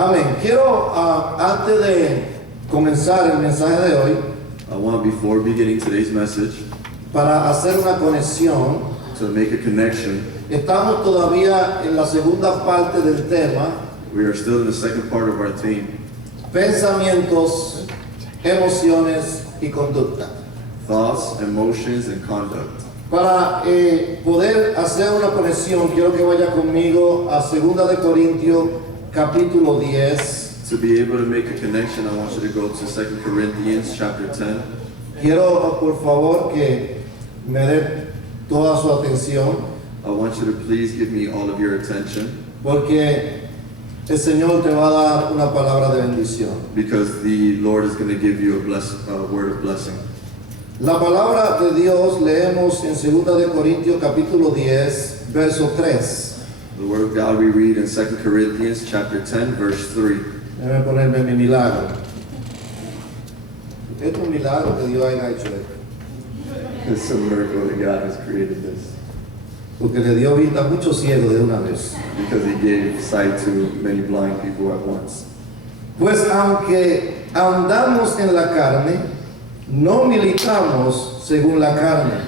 Amén. Quiero, antes de comenzar el mensaje de hoy, I want, before beginning today's message, para hacer una conexión, to make a connection. estamos todavía en la segunda parte del tema, We are still in the second part of our theme, pensamientos, emociones y conducta. thoughts, emotions, and conduct. Para poder hacer una conexión, quiero que vaya conmigo a 2 de Corintios, capítulo 10. To be able to make a connection, I want you to go to 2 Corinthians chapter 10. Quiero, por favor, que me dé toda su atención, I want you to please give me all of your attention, porque el Señor te va a dar una palabra de bendición. because the Lord is going to give you a word of blessing. La palabra de Dios leemos en 2 de Corintios capítulo 10, verso 3. The word of God we read in 2 Corinthians chapter 10, verse 3. Déjame ponerme mi milagro. Esto es un milagro que Dios haya hecho esto, It's a miracle that God has created this, porque le dio vista a muchos ciegos de una vez. because He gave sight to many blind people at once. Pues aunque andamos en la carne, no militamos según la carne,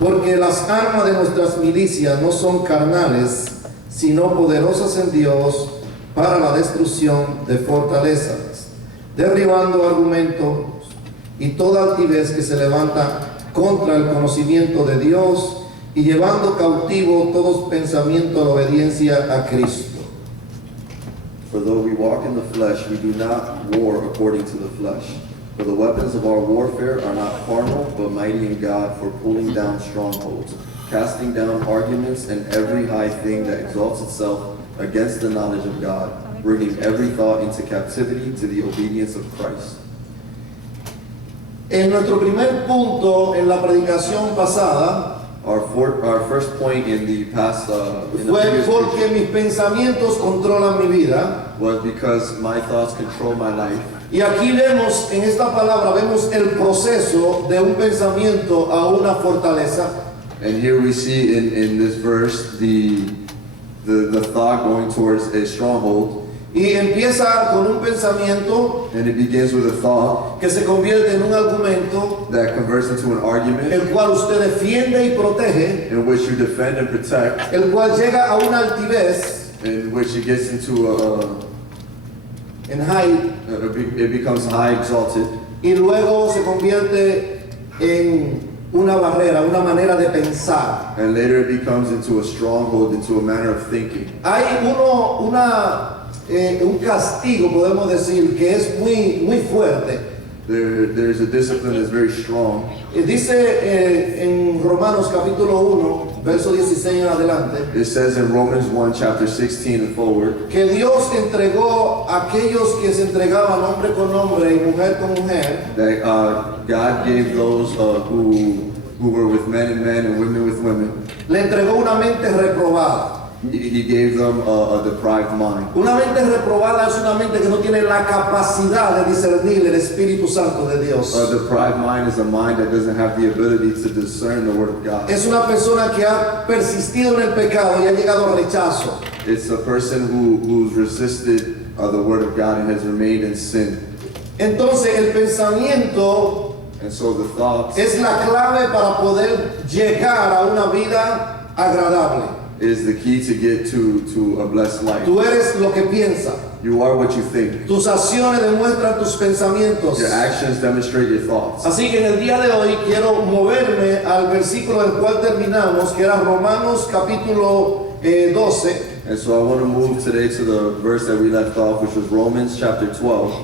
porque las armas de nuestras milicias no son carnales, sino poderosas en Dios para la destrucción de fortalezas, derribando argumentos y toda altivez que se levanta contra el conocimiento de Dios y llevando cautivo todo pensamiento a la obediencia a Cristo. For though we walk in the flesh, we do not war according to the flesh. For the weapons of our warfare are not carnal, but mighty in God for pulling down strongholds, casting down arguments and every high thing that exalts itself against the knowledge of God, bringing every thought into captivity to the obedience of Christ. En nuestro primer punto en la predicación pasada Our first point in the past, in the fue previous porque preaching mis pensamientos controlan mi vida. was because my thoughts control my life. Y aquí vemos, en esta palabra, vemos el proceso de un pensamiento a una fortaleza. And here we see in this verse the thought going towards a stronghold, Y empieza con un pensamiento and it begins with a thought que se convierte en un argumento, that converts into an argument el cual usted defiende y protege, in which you defend and protect, el cual llega a una altivez, in which it gets into en height, it becomes high exalted, y luego se convierte en una barrera, una manera de pensar. and later it becomes into a stronghold, into a manner of thinking. Hay un castigo, podemos decir, que es muy fuerte. There's a discipline that's very strong. Dice en Romanos capítulo 1, verso 16 en adelante, It says in Romans 1, chapter 16 and forward, que Dios entregó a aquellos que se entregaban hombre con hombre y mujer con mujer, that God gave those who were with men and women with women. le entregó una mente reprobada. He gave them a deprived mind. Una mente reprobada es una mente que no tiene la capacidad de discernir el Espíritu Santo de Dios. A deprived mind is a mind that doesn't have the ability to discern the Word of God. Es una persona que ha persistido en el pecado y ha llegado al rechazo. It's a person who's resisted the Word of God and has remained in sin. Entonces el pensamiento And so the thoughts es la clave para poder llegar a una vida agradable. is the key to get to a blessed life. Tú eres lo que piensas. You are what you think. Tus acciones demuestran tus pensamientos. Your actions demonstrate your thoughts. Así que en el día de hoy quiero moverme al versículo del cual terminamos, que era Romanos capítulo 12. And so I want to move today to the verse that we left off, which was Romans chapter 12,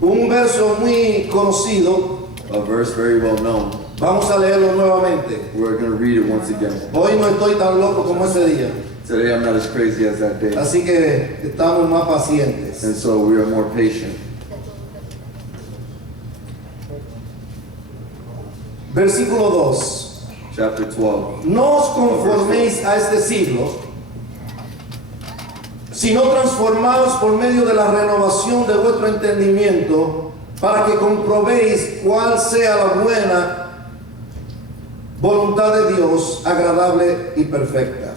Un verso muy conocido. a verse very well known. Vamos a leerlo nuevamente. We're going to read it once again. Hoy no estoy tan loco como ese día. Today I'm not as crazy as that day. Así que estamos más pacientes. And so we are more patient. Versículo 2. Chapter 12. No os conforméis a este siglo, sino transformados por medio de la renovación de vuestro entendimiento, para que comprobéis cuál sea la buena voluntad de Dios, agradable y perfecta.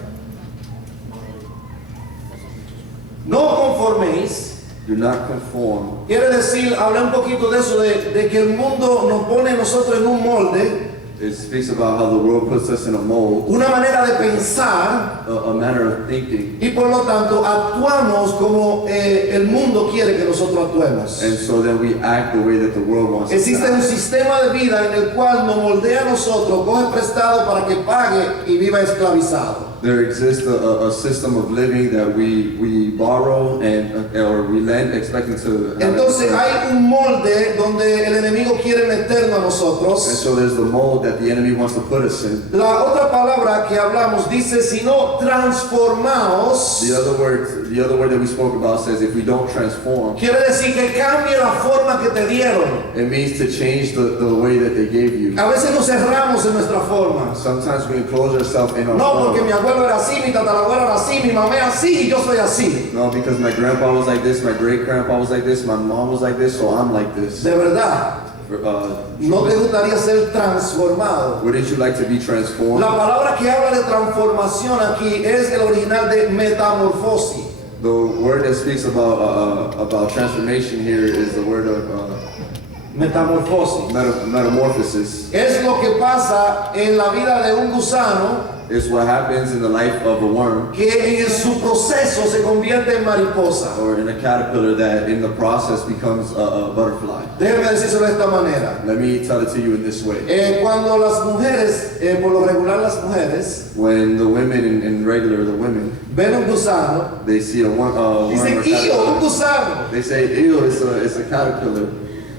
conforméis. Do not conform. Quiere decir, habla un poquito de eso, de que el mundo nos pone a nosotros en un molde, It speaks about how the world puts us in a mold, una manera de pensar, a manner of thinking. y por lo tanto actuamos como el mundo quiere que nosotros actuemos. And so then we act the way that the world wants us to Existe un act. sistema de vida en el cual nos moldea a nosotros, coge prestado para que pague y viva esclavizado. There exists a system of living that we borrow and or we lend expecting to have it Entonces returned. hay un molde donde el enemigo quiere meternos a And nosotros. so there's the mold that the enemy wants to put us in. La otra palabra que hablamos dice, si no transformaos, The other word that we spoke about says if we don't transform, quiere decir que cambie la forma que te dieron. it means to change the way that they gave you. A veces nos cerramos en nuestras formas. Sometimes we enclose ourselves in our No, porque form. mi abuelo era así, mi tatarabuelo era así, mi mamá era así y yo soy así. No, because my grandpa was like this, my great grandpa was like this, my mom was like this, so I'm like this. De verdad, ¿no te gustaría ser transformado? Wouldn't you like to be transformed? La palabra que habla de transformación aquí es el original de metamorfosis. The word that speaks about transformation here is the word of Metamorfosis. metamorphosis. Es lo que pasa en la vida de un gusano It's what happens in the life of a worm que en su proceso se convierte en mariposa. or in a caterpillar that in the process becomes a butterfly. Déjeme decírselo de esta manera. Let me tell it to you in this way. Cuando las mujeres, por lo regular las mujeres, When the women, in regular, the women, ven un gusano, they see a worm or dicen, ¡iyo, un caterpillar, gusano! they say, ew, it's a caterpillar.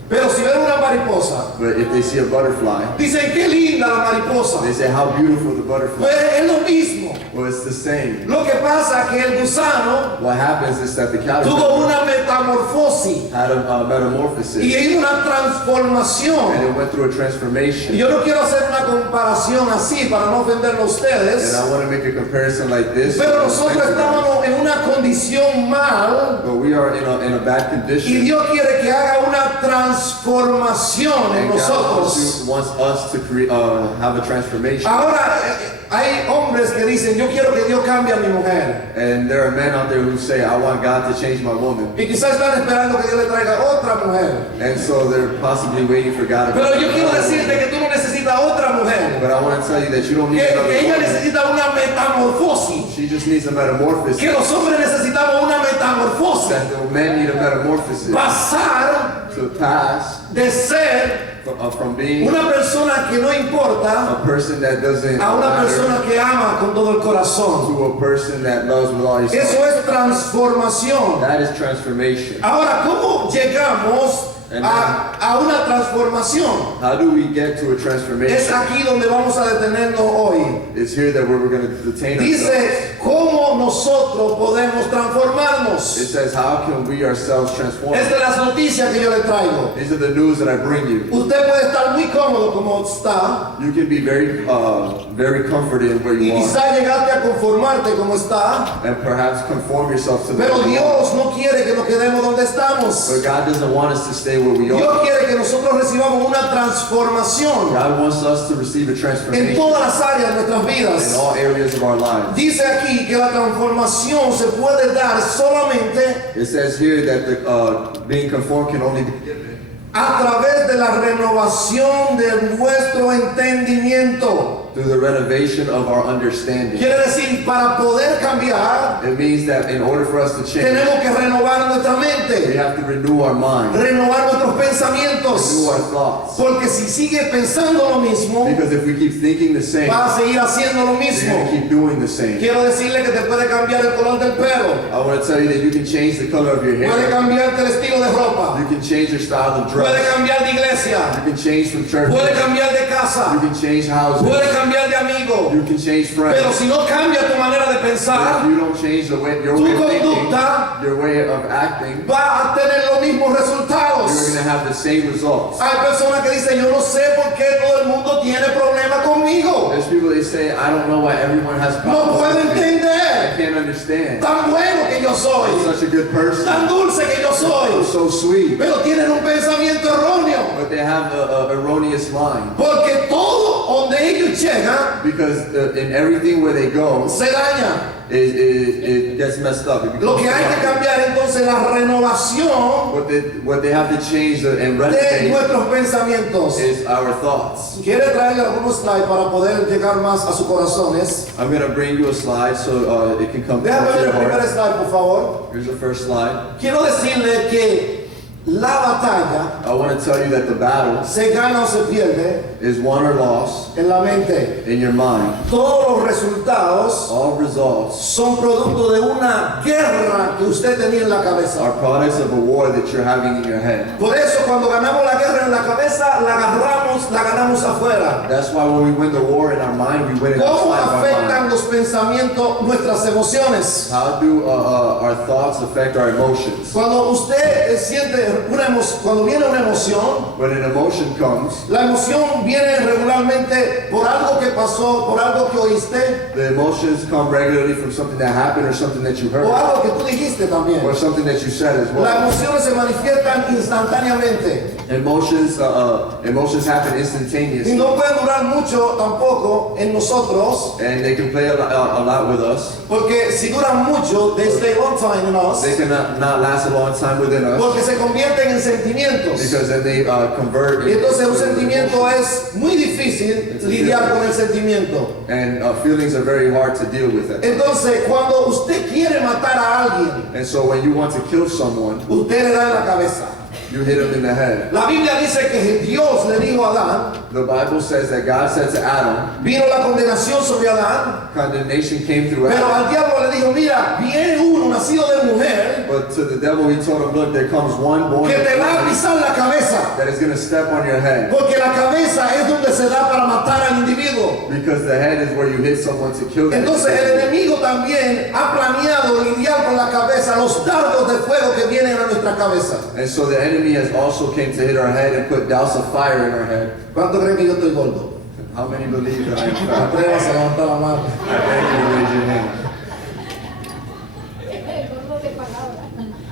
Pero si ven una mariposa, But if they see a butterfly, dicen, ¡qué linda la mariposa! they say, how beautiful the Pues butterfly. es lo mismo. Well, it's the same. Lo que pasa es que el gusano What happens is that the tuvo caterpillar una metamorfosis had a metamorphosis, y hay una and transformación. it went through a Y transformation. yo no quiero hacer una comparación así para no ofenderlo a And ustedes, I want to make a comparison like this. pero nosotros estábamos en una condición mal But we are in a bad y condition. Dios quiere que haga una transformación en And God nosotros. wants us to have a transformation. Ahora, hay hombres que dicen, yo quiero que Dios cambie a mi mujer. And there are men out there who say, I want God to change my woman. Y quizás están esperando que Dios le traiga otra mujer. And so they're possibly waiting for God to Pero yo quiero decirte que tú no necesitas otra mujer. But I want to tell you that you don't need Que another ella woman. necesita una metamorfosis. She just needs a metamorphosis. Que los hombres necesitamos una metamorfosis. That the men need a metamorphosis. Pasar To pass de ser from being una persona que no importa a person that doesn't a una matter persona que ama con todo el corazón. to a person that loves with all your Eso soul. es transformación. That is transformation. Ahora, ¿cómo llegamos a una transformación? How do we get to a Es transformation? aquí donde vamos a detenernos hoy. It's here that we're going to detain ourselves. Dice, ¿cómo nosotros podemos It transformarnos? says, how can we ourselves transform? Esta es las noticias que yo le traigo. These are the news that I bring you. Usted puede estar muy cómodo como está You can be very comforted where y you are, quizá llegaste a conformarte como está, and perhaps conform yourself to the pero way you are. Dios no quiere que nos quedemos donde estamos. But God doesn't want us to stay where we Dios are. quiere que nosotros recibamos una transformación God wants us to receive a en transformation todas las áreas de nuestras in vidas. all areas of our lives. Dice aquí que la transformación se puede dar solamente It says here that the being conformed can only be given a través de la renovación de vuestro entendimiento. through the renovation of our understanding. Quiere decir, para poder cambiar, It means that in order for us to change, tenemos que renovar nuestra we mente, have to renew our mind, renovar nuestros renew pensamientos. our thoughts. Porque si sigue pensando lo mismo, Because if we keep thinking the same, va a seguir haciendo lo we're going to mismo. keep doing the same. Quiero decirle que te puede cambiar el color del pelo, I want to tell you that you can change the color of your puede hair. cambiarte el estilo de ropa, You can change your style of puede dress. cambiar de iglesia, You can change from church. puede You cambiar de casa, can change houses. puede cambiar de amigo. You can change Pero friends. si no cambia tu manera de But pensar, if you don't change your way tu of thinking, conducta your way of acting, va a tener los mismos you're resultados. going to have the same results. Hay personas que dicen, yo no sé por qué todo el mundo tiene problemas conmigo. There's people that say, I don't know why everyone has No problems. puedo with me. I entender. can't understand. Tan bueno que yo I'm soy, such a good person. tan dulce que yo I'm soy, so sweet. pero tienen un pensamiento erróneo. But they have a erroneous mind. Porque todo donde ellos llegan because in everything where they go, se daña. it gets messed up. It Lo becomes que hay que cambiar entonces la renovación what they have to change and de renovate nuestros pensamientos. is our thoughts. Quiere traerle algunos slides para poder llegar más a sus corazones. I'm going to bring you a slide so it can come Déjame to ver your el primer heart. slide, por favor. Here's the first slide. Quiero decirle que la batalla I want to tell you that the battle se gana o se pierde is won or lost en la mente. in your mind. Todos los resultados All results son producto de una guerra que usted tenía en la cabeza. are products of a war that you're having in your head. Por eso cuando ganamos la guerra en la cabeza, la ganamos afuera. That's why when we win the war in our mind, we win it ¿Cómo outside of our afectan mind. los pensamientos nuestras emociones? How do our thoughts affect our emotions? Cuando usted siente cuando viene una emoción, When an emotion comes, la emoción viene regularmente por algo que pasó, por algo que oíste, the emotions come regularly from something that happened or something that you o heard algo que tú dijiste también. or something that you said as Las well. emociones se manifiestan instantáneamente Emotions happen y instantaneously, no pueden durar mucho tampoco en nosotros, and they can play a lot with us. porque si duran mucho, they stay long time in us, They cannot not last a long time within us porque se convierten en sentimientos. because then they convert. Y entonces un into sentimiento emotions. es muy difícil lidiar con el sentimiento. And feelings are very hard to deal with. It. Entonces, cuando usted quiere matar a alguien, And so when you want to kill someone, usted le da en la cabeza. you hit them in the head. La Biblia dice que Dios le dijo a Adán, The Bible says that God said to Adam, vino la condenación sobre Adán, condemnation came through pero Adam. al diablo le dijo, mira, viene uno nacido de mujer But to the devil he told him, look, there comes one born que of te va a woman pisar la cabeza, that is going to step on your head. porque la cabeza es donde se da para matar al individuo. Because the head is where you hit someone to kill them. Entonces el enemigo también ha planeado lidiar con la cabeza, los dardos de fuego que vienen a nuestra cabeza. And so the enemy has also came to hit our head and put douse of fire in our head. ¿Cuánto creen que yo estoy gordo? How many believe that I am fat? Atrévase a levantar la mano. I beg you to raise your hand.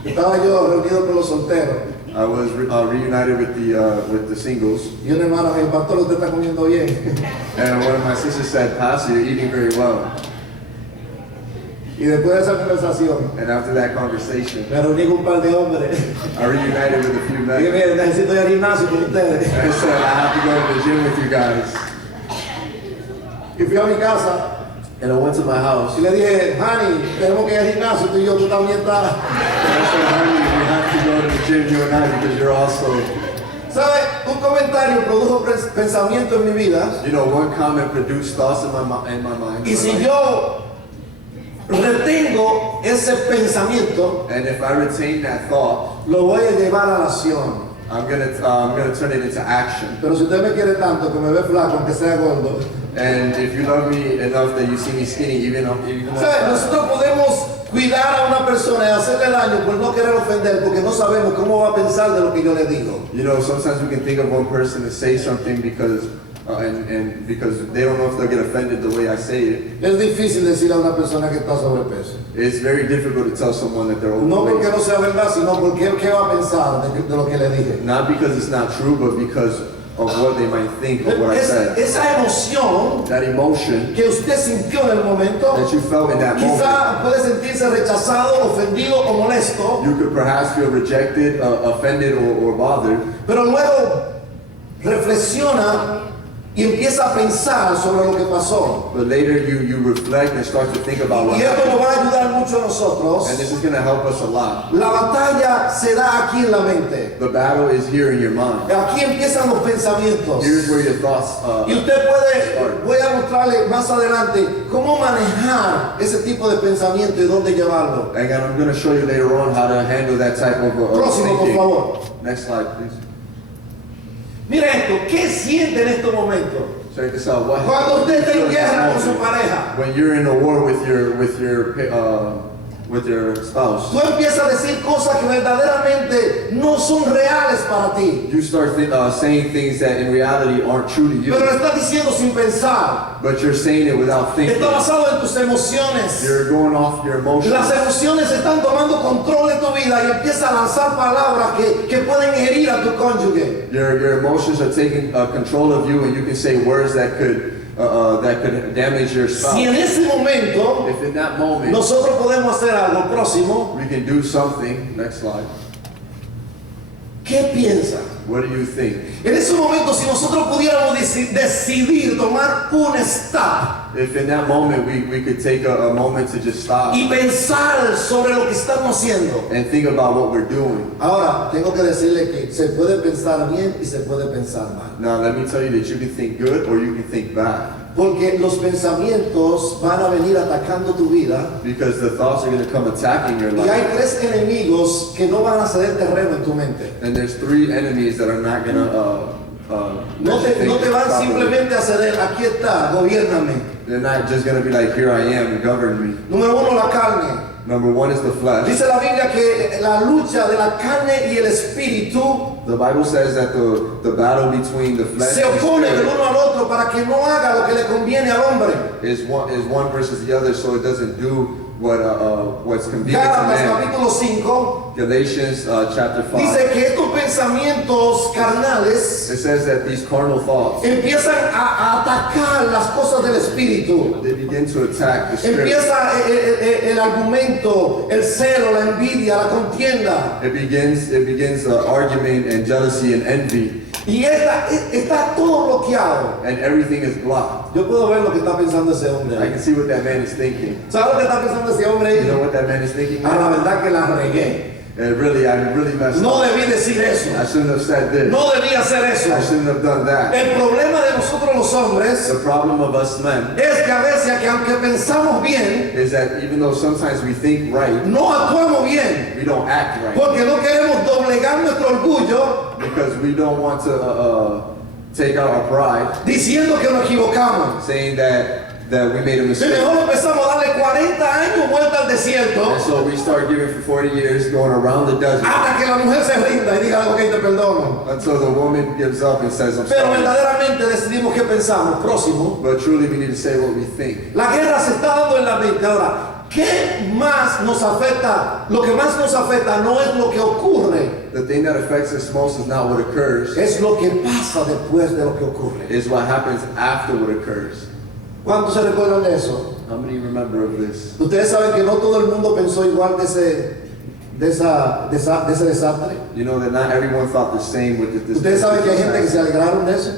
Estaba yo reunido con los solteros I was reunited with the singles, y un hermano me dijo, pastor, usted está comiendo bien. and one of my sisters said, Pastor, you're eating very well. Y después de esa conversación, And after that conversation, me reuní con un par de hombres. I reunited with a few Y men. dije, mire, necesito ir al gimnasio con ustedes. I said, I have to go to the gym with you guys. Y fui a mi casa And I went to my house. y le dije, Hani, tenemos que ir al gimnasio, tú y yo, tú también estás. And I said, honey, we have to go to the gym, you and I, because you're also, ¿Sabe? Un comentario produjo pensamiento en mi vida. you know, one comment produced thoughts in my mind. Y si yo retengo ese pensamiento, And if I retain that thought, lo voy a llevar a la acción. I'm gonna turn it into action. Pero si usted me quiere tanto, que me ve flaco, aunque sea gordo, And if you love me enough that you see me skinny, even though ¿sabe? Nosotros podemos cuidar a una persona y hacerle daño por no querer ofender, porque no sabemos cómo va a pensar de lo que yo le digo. you know, sometimes we can think of one person to say something because and because they don't know if they'll get offended the way I say it. Es difícil decir a una persona que está sobrepeso. It's very difficult to tell someone that they're No porque overweight. no sea verdad, sino porque qué va a pensar de lo que le dije. Not because it's not true, but because of what they might think of what I said. Esa emoción That emotion que usted sintió en el momento, that you felt in that moment, quizá puede sentirse rechazado, ofendido o molesto, you could perhaps feel rejected, offended, or bothered. pero luego reflexiona y empieza a pensar sobre lo que pasó. But later you reflect and start to think about what Y esto happened. nos va a ayudar mucho a nosotros. And this is going to help us a lot. La batalla se da aquí en la mente. The battle is here in your mind. Aquí empiezan los pensamientos. Here's where your thoughts Y usted puede, voy a mostrarle más adelante cómo manejar ese tipo de pensamiento y dónde llevarlo. and I'm going to show you later on how to handle that type of Próximo, por thinking. favor. Next slide, please. Mire esto, ¿qué siente en este momento? Check this out. What Cuando usted está en feels guerra that con su moment pareja. when you're in a war with with their spouse, tú empiezas a decir cosas que verdaderamente no son reales para ti. you start saying things that in reality aren't true to you, Pero lo estás diciendo sin pensar. but you're saying it without thinking. Está basado en tus emociones. You're going off your emotions. Las emociones están tomando control de tu vida y empieza a lanzar palabras que pueden herir a tu cónyuge. Your emotions are taking control of you, and you can say words that could damage your spouse. Si en ese momento If in that moment nosotros podemos hacer algo próximo, we can do something, next slide. ¿qué piensa? What do you think? En ese momento, si nosotros pudiéramos decidir tomar un stop If in that moment we could take a moment to just stop y pensar sobre lo que estamos haciendo. and think about what we're doing. Ahora, tengo que decirle que se puede pensar bien y se puede pensar mal. Now let me tell you that you can think good or you can think bad, Porque los pensamientos van a venir atacando tu vida. because the thoughts are going to come attacking your Y hay life. tres enemigos que no van a ceder terreno en tu mente. And there's three enemies that are not going to No te van simplemente a ceder, aquí está, gobiérname. They're not just going to be like, here I am, govern me. Número uno, la carne. Number one is the flesh. Dice la Biblia que la lucha de la carne y el espíritu The Bible says that the battle between the flesh se and opone del spirit uno al otro para que no haga lo que le conviene al hombre. is one versus the other, so it doesn't do what's convenient to Gálatas man. capítulo 5 Galatians chapter 5. dice que estos pensamientos carnales It says that these carnal thoughts, empiezan a atacar las cosas del espíritu. they begin to attack the spirit. Empieza el argumento, el celo, la envidia, la contienda. It begins argument and jealousy and envy, Y está todo bloqueado. and everything is blocked. Yo puedo ver lo que está pensando ese hombre. I can see what that man is thinking. ¿Sabes lo que está pensando ese hombre? You know what that man is thinking? A la verdad que la regué. I really messed No up. debí decir eso. I shouldn't have said this. No debí hacer eso. I shouldn't have done that. El problema de nosotros los hombres The problem of us men es que a veces, que aunque pensamos bien, is that even though sometimes we think right, no actuamos bien. we don't act right, Porque no queremos doblegar nuestro orgullo because we don't want to take out our pride, diciendo que nos equivocamos. saying that we made a Y mistake. mejor empezamos a darle 40 años vuelta al desierto And so we start giving for 40 years, going around the desert, hasta que la mujer se rinda y diga, ok, te perdono. until the woman gives up and says, I'm Pero sorry. verdaderamente decidimos qué pensamos. Próximo. But truly we need to say what we think. La guerra se está dando en la mente. Ahora, ¿qué más nos afecta? Lo que más nos afecta no es lo que ocurre, The thing that affects us most is not what occurs, es lo que pasa después de lo que ocurre. is what happens after what occurs. ¿Cuántos se recuerdan de eso? How many remember of this? Ustedes saben que no todo el mundo pensó igual de ese desastre. You know that not everyone thought the same with this. Ustedes saben que hay gente que se alegraron de eso.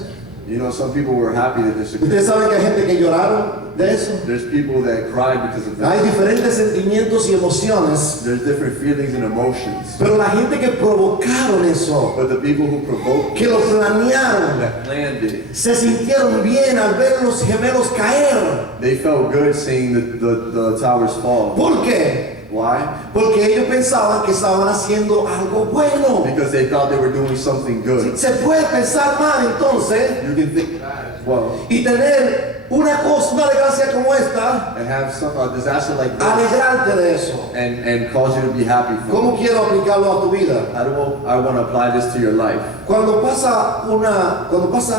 You know, some people were happy that this occurred. Ustedes saben que hay gente que lloraron de eso. There's people that cried because of Hay that. diferentes sentimientos y emociones, There's different feelings and emotions. pero la gente que provocaron eso, But the people who provoked que lo planearon, that planned it, se sintieron bien al ver los gemelos caer. they felt good seeing the towers fall. ¿Por qué? Why? Porque ellos pensaban que estaban haciendo algo bueno. Because they thought they were doing something good. Se puede pensar mal entonces You can think that as well y tener una desgracia como esta, and have a disaster like this alegrarte de eso. and cause you to be happy for ¿Cómo it. quiero aplicarlo a tu vida? How do I want to apply this to your life? Cuando pasa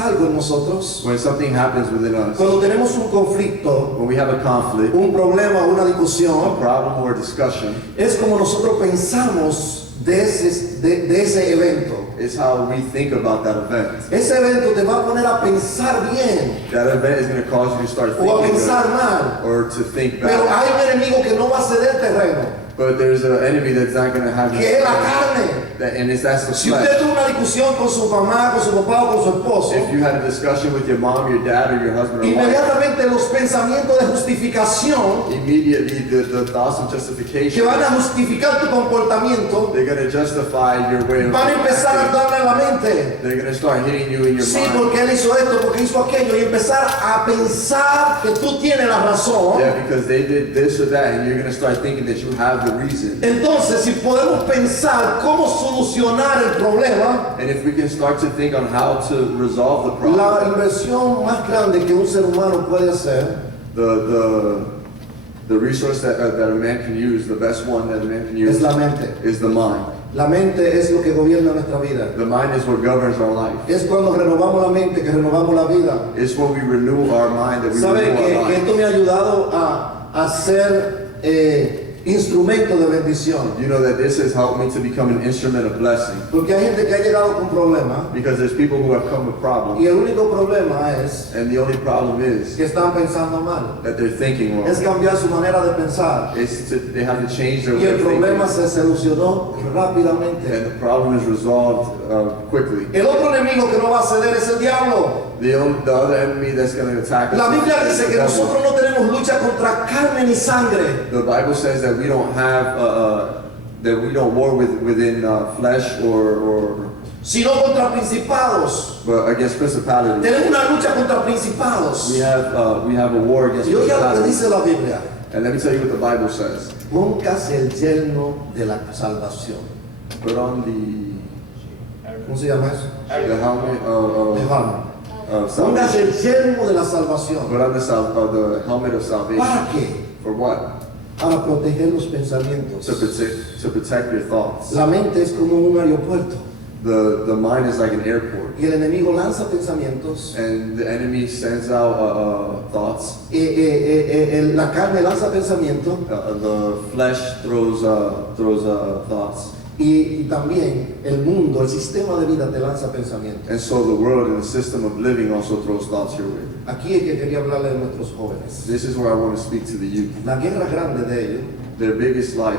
algo en nosotros, When something happens within us, cuando tenemos un conflicto, when we have a conflict, un problema, una a discusión, problem or a discussion, es como nosotros pensamos de ese evento. it's how we think about that event. Ese evento te va a poner a pensar bien That event is going to cause you to start o a thinking pensar good mal. or to think Pero bad. hay un enemigo que no va a ceder terreno, But there's an enemy that's not going to have que es la carne. that's the Si usted flesh. tuvo una discusión con su mamá, con su papá o con su esposo, If you had a discussion with your mom, your dad, or your husband or wife, inmediatamente los pensamientos de justificación immediately the thoughts of que justification, van a justificar tu comportamiento they're going to justify your way of van a empezar a acting. darle en la mente. They're going to start hitting you in your Sí, mind. porque él hizo esto, porque hizo aquello, y empezar a pensar que tú tienes la razón. Yeah, because they did this or that, and you're going to start thinking that you have the reason. Entonces, si podemos pensar cómo solucionar el problema, And if we can start to think on how to resolve the la problem, inversión más grande que un ser humano puede hacer the The resource that a man can use, the best one that a man can use, es la mente. is the mind. La mente es lo que gobierna nuestra vida. The mind is what governs our life. Es cuando renovamos la mente que renovamos la vida. It's when we renew our mind that we ¿Sabe renew que our life. esto me ha ayudado a ser instrumento de bendición? You know that this has helped me to become an instrument of blessing. Porque hay gente que ha llegado con problemas Because there's people who have come with y problems, el único problema es and the only problem is que están pensando mal. that they're thinking wrong. Es cambiar su manera de pensar. They have to change their Y way el of problema thinking. se solucionó rápidamente. And the problem is resolved quickly. El otro enemigo que no va a ceder es el diablo. The other enemy that's going to attack us La Biblia is dice the que devil. nosotros no tenemos lucha contra carne ni sangre, The Bible says that we don't have that we don't war within flesh or sino contra principados. but against principalities. Tenemos una lucha contra principados. We have a war against Y oiga lo que principalities. dice la Biblia. And let me tell you what the Bible says. Póngase el yelmo de la salvación. Put on ¿Cómo se llama eso? the helmet Levanta. of Póngase salvation. el yelmo de la salvación. Put on the helmet of salvation. ¿Para qué? For what? Para proteger los pensamientos. To protect your thoughts. La mente es como un aeropuerto The mind is like an airport, y el enemigo lanza pensamientos. and the enemy sends out thoughts. La carne lanza pensamientos The flesh throws thoughts, y también el mundo, el sistema de vida te lanza pensamientos. and so the world and the system of living also throws thoughts your way. Aquí es que quería hablarle de nuestros jóvenes. This is where I want to speak to the youth. La guerra grande de ellos Their biggest war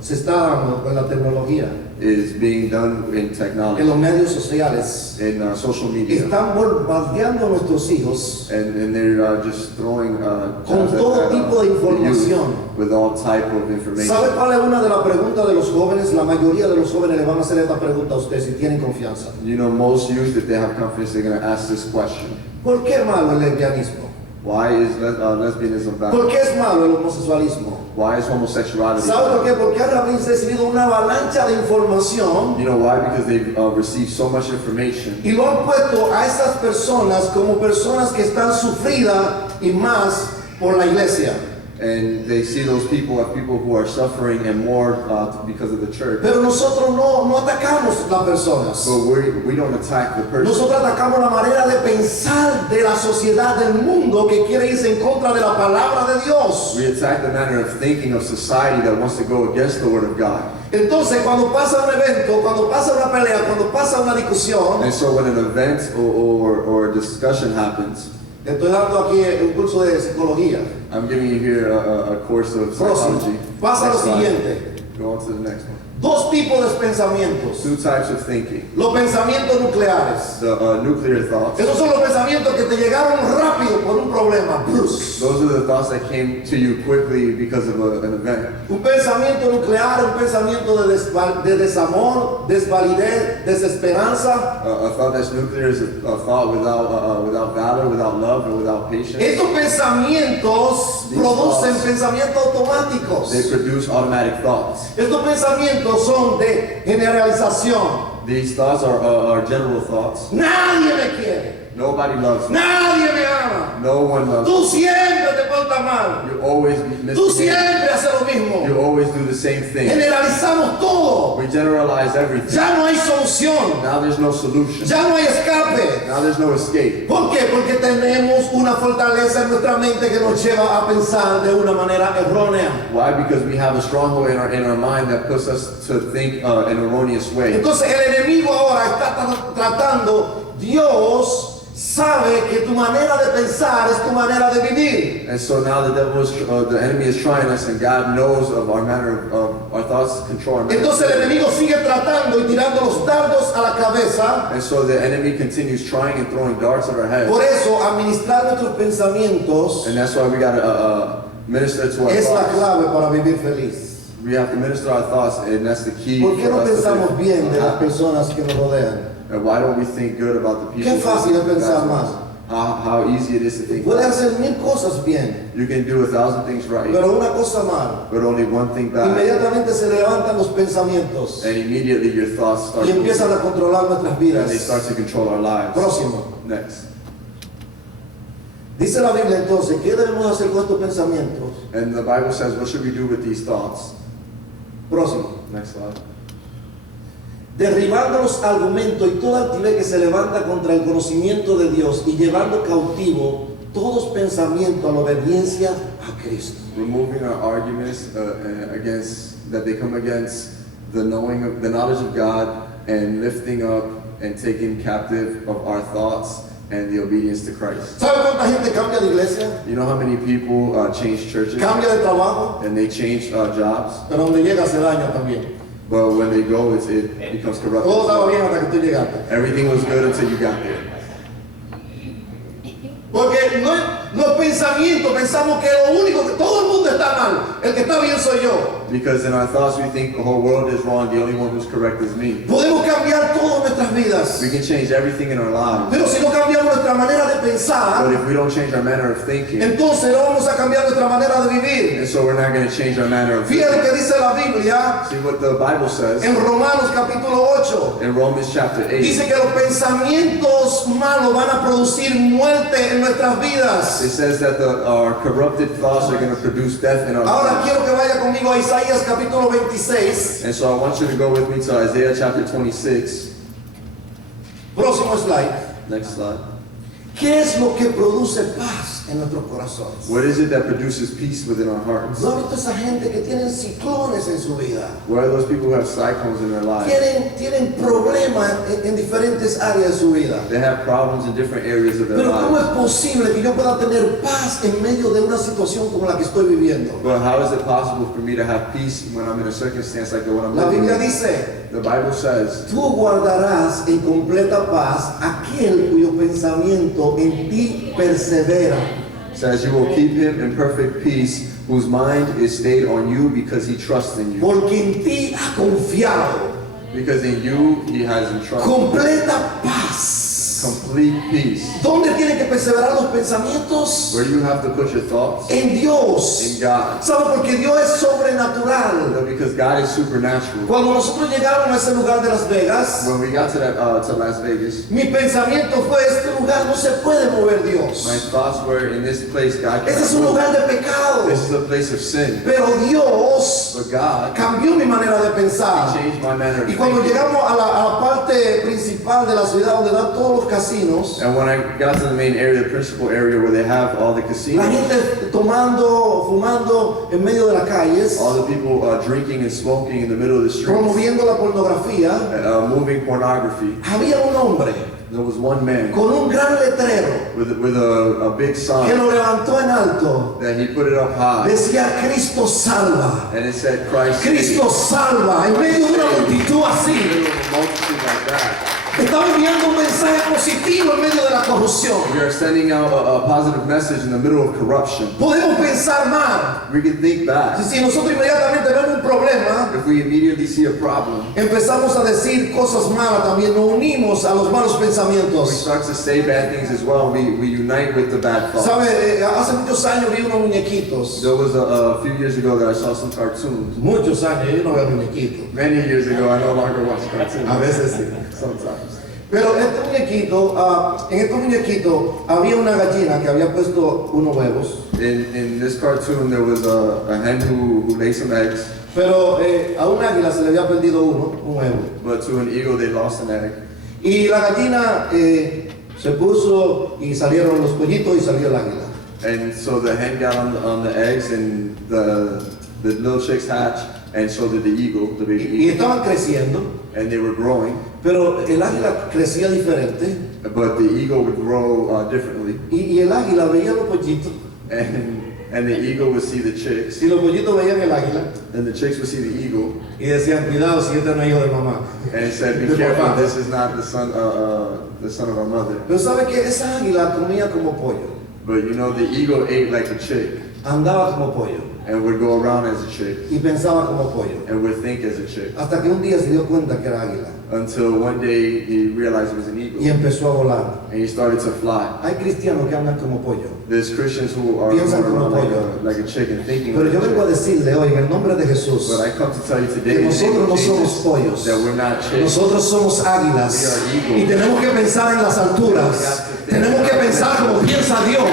se está dando con la tecnología, is being done in en technology, los medios sociales. in social media, Están bombardeando a nuestros hijos and they're just throwing con todo tipo de the youth información. with all type of information. ¿Sabe cuál es una de las preguntas de los jóvenes? La mayoría de los jóvenes le van a hacer esta pregunta a usted si tienen confianza. You know, most youth, if they have confidence, they're going to ask this question. ¿Por qué es malo el lesbianismo? Why is lesbianism bad? ¿Por qué es malo el homosexualismo? Why is homosexuality ¿Sabe por bad? qué? Porque han recibido una avalancha de información You know why? Because they've received so much information, y lo han puesto a esas personas como personas que están sufridas y más por la iglesia. and they see those people as people who are suffering and more because of the church. Pero nosotros no atacamos las personas. But we don't attack the person. Nosotros atacamos la manera de pensar de la sociedad del mundo que quiere irse en contra de la palabra de Dios. We attack the manner of thinking of society that wants to go against the word of God. Entonces, cuando pasa un evento, cuando pasa una pelea, cuando pasa una discusión, And so when an event or a discussion happens, estoy dando aquí un curso de psicología. I'm giving you here a course of Próximo. psychology. Pasa lo Next slide. siguiente. Go on to the next one. Dos tipos de pensamientos. Two types of thinking. Los pensamientos nucleares. The nuclear thoughts. Esos son los pensamientos que te llegaron rápido por un problema. Bruce. Those are the thoughts that came to you quickly because of an event. Un pensamiento nuclear, un pensamiento de desamor, desvalidez, desesperanza. A thought that's nuclear is a thought without valor, without love, and without patience. Estos pensamientos These producen thoughts. pensamientos automáticos. They produce automatic thoughts. Estos pensamientos son de generalización. These thoughts are general thoughts. Nadie me quiere. Nobody loves me. Nadie me ama. No one loves Tú siempre te portas mal. me. You always Tú misbehave. siempre haces lo You mismo. always do the same thing. Generalizamos todo. We generalize everything. Ya no hay solución. Now there's no solution. Ya no hay escape. Now there's no escape. ¿Por qué? Porque tenemos una fortaleza en nuestra mente que nos lleva a pensar de una manera errónea. Why? Because we have a stronghold in our mind that puts us to think in an erroneous way. Entonces el enemigo ahora está tratando, Dios sabe que tu manera de pensar es tu manera de vivir. And so now the enemy is trying us, and God knows of our manner of our thoughts control our manner. Entonces el enemigo sigue tratando y tirando los dardos a la cabeza. And so the enemy continues trying and throwing darts at our heads. Por eso administrar nuestros pensamientos And that's why we got to minister to our es la thoughts. clave para vivir feliz. We have to minister our thoughts, and that's the key ¿Por qué for no us to pensamos live bien de las happy. personas que nos rodean? And why don't we think good about the people? Qué fácil es pensar mal. How easy it is to think. Puedes hacer 1000 cosas bien, You can do 1,000 things right, pero una cosa mal. but only one thing bad. Inmediatamente se levantan los pensamientos And immediately your thoughts start y empiezan a controlar nuestras and they vidas. start to control our lives. Próximo. Next. Dice la Biblia entonces, ¿qué debemos hacer con estos pensamientos? And the Bible says, what should we do with these thoughts? Próximo. Next slide. Derribando los argumentos y toda altivez que se levanta contra el conocimiento de Dios y llevando cautivo todos pensamientos a la obediencia a Cristo. Removing our arguments against that they come against the knowledge of God, and lifting up and taking captive of our thoughts and the obedience to Christ. ¿Sabe cuánta gente cambia de iglesia? You know how many people change churches Cambia de trabajo, and they change jobs, pero donde llega se daña también. but when they go, it becomes corrupt. Todo estaba bien hasta que tú llegaste. Everything was good until you got there. Porque no es pensamiento, pensamos que lo único que todo el mundo está mal, el que está bien soy yo. Because in our thoughts we think the whole world is wrong, the only one who's correct is me. Podemos cambiar todas nuestras vidas, We can change everything in our lives, pero si no cambiamos nuestra manera de but pensar, if we don't change our manner of thinking, entonces no vamos a cambiar nuestra manera de vivir. and so we're not going to change our manner of Fíjate lo thinking. que dice la Biblia See what the Bible says en Romanos capítulo 8. in Romans chapter 8. Dice que los pensamientos malos van a producir muerte en nuestras It vidas. says that our corrupted thoughts are going to produce death in our Ahora lives. quiero que vaya conmigo a Isaías capítulo 26. And so I want you to go with me to Isaiah chapter 26. Próximo slide. Next slide. ¿Qué es lo que produce paz en nuestros corazones? What is it that produces peace within our hearts? ¿No ha visto esa gente que tienen ciclones en su vida? What are those people who have cyclones in their lives? Tienen problemas en diferentes áreas de su vida. They have problems in different areas of their Pero ¿cómo es lives. posible que yo pueda tener paz en medio de una situación como la que estoy viviendo? But how is it possible for me to have peace when I'm in a circumstance like the one I'm La living Biblia in? dice, The Bible says, tú guardarás en completa paz aquel cuyo pensamiento en ti persevera. you will keep him in perfect peace, whose mind is stayed on you because he trusts in you. Porque en ti ha confiado. Because in you he has entrusted Completa paz. complete peace. ¿Dónde tienen que perseverar los pensamientos? Where do you have to put your thoughts? En Dios. In God. ¿Sabe? Porque Dios es sobrenatural. No, because God is supernatural. Cuando nosotros llegamos a ese lugar de Las Vegas, When we got to Las Vegas, mi pensamiento fue, este lugar no se puede mover my Dios. thoughts were, in this place God Este es can't un move. lugar de pecado. This is a place of sin. Pero Dios But God cambió mi manera de pensar. changed my manner of Y cuando thinking. llegamos a la parte principal de la ciudad donde dan todos los casinos, And when I got to the main area, the principal area where they have all the la casinos, gente tomando, fumando en medio de las calles, all the people drinking and smoking in the middle of the streets, promoviendo la pornografía, moving pornography, había un hombre there was one man con un gran letrero with a big que sign lo levantó en alto. that he put it up high, Decía, Cristo salva. and it said, Christ Cristo salva. En medio de una multitud in así. the middle of a multitude like that. Estaba enviando un mensaje positivo en medio de la corrupción. We are sending out a positive message in the middle of corruption. Podemos pensar mal. We can think back. Si nosotros inmediatamente vemos un problema, If we immediately see a problem, empezamos a decir cosas malas también, nos unimos a los malos we pensamientos. start to say bad things as well. We unite with the bad thoughts. ¿Sabe? Hace muchos años vi unos muñequitos. There was a few years ago that I saw some cartoons. Muchos años, yo no veo muñequitos. Many years ago, I no longer watch cartoons. A veces sí. Sometimes. Pero este muñequito, en este muñequito había una gallina que había puesto unos huevos. In this cartoon, there was a hen who laid some eggs, Pero a un águila se le había perdido un huevo. but to an eagle, they lost an egg. Y la gallina se puso y salieron los pollitos y salió el águila. And so the hen got on the eggs, and the little chicks hatched, and so did the eagle, the baby Y eagle. estaban creciendo, And they were growing, pero el águila crecía diferente. but the eagle would grow differently. Y el águila veía los pollitos. And the eagle would see the chicks, Y los pollitos veían el águila. and the chicks would see the eagle, Y decían, cuidado si este no es hijo de mamá. and it said, "Be De careful, papá. this is not the son of our mother." Pero sabe que esa águila comía como pollo. But you know, the eagle ate like a chick, Andaba como pollo. and would go around as a chick, Y pensaba como pollo. and would think as a chick, Hasta que un día se dio cuenta que era águila. until one day he realized it was an eagle, Y empezó a volar. and he started to fly. Hay cristianos que andan como pollo. There's Christians who are Piensan going como around pollo. like a chick and thinking Pero like yo a vengo a chick. decirle hoy, en el nombre de Jesús, But I come to tell you que today, in the name nosotros of no somos Jesus, pollos. that we're not chicks. Nosotros somos águilas. We are eagles. Y tenemos que pensar en las We alturas. have to think. Tenemos que pensar como piensa Dios.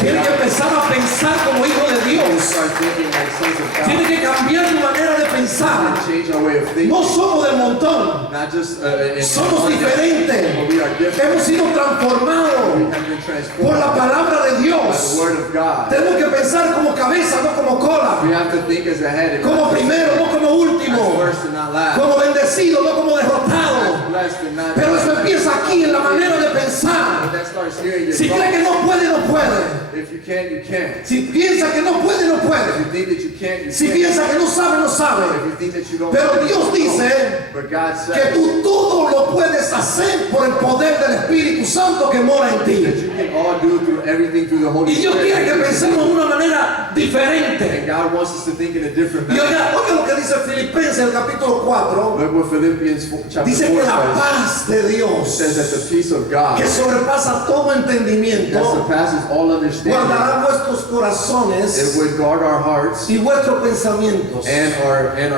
Tienes que empezar a pensar como hijo de Dios. Start thinking like sons of God. Tienes que cambiar tu manera de pensar. Change our way of thinking. No somos del montón. Not just Somos diferentes. but we are different. Hemos sido transformados We have been transformed por la palabra de by the Dios. word of God. Tenemos que pensar como cabeza, no como cola. We have to think as a head and Como not as primero, no como as último. first and not last. Como bendecido, no como derrotado. As blessed and not Pero eso empieza aquí en la manera de But pensar. that starts here in your Si cree que thoughts. no puede, no puede. If you can't, you can't. Si piensa que no puede, no If you puede. think that you can't, you Si can't. piensa que no sabe, no If sabe. you think that you don't, Pero you Dios don't. dice But God que says tú todo lo puedes hacer por el poder del Espíritu Santo que mora en that ti. you can all do through everything through the Holy Y Dios quiere que Spirit. pensemos de una manera And diferente. God wants us to think in a different Y manner. oiga lo que dice Filipenses, el capítulo 4. Look what Philippians chapter Dice 4 que la says. paz de It Dios, says that the peace of God que sobrepasa todo that entendimiento, surpasses all understanding, guardará vuestros it corazones would guard our hearts y vuestros pensamientos. and our El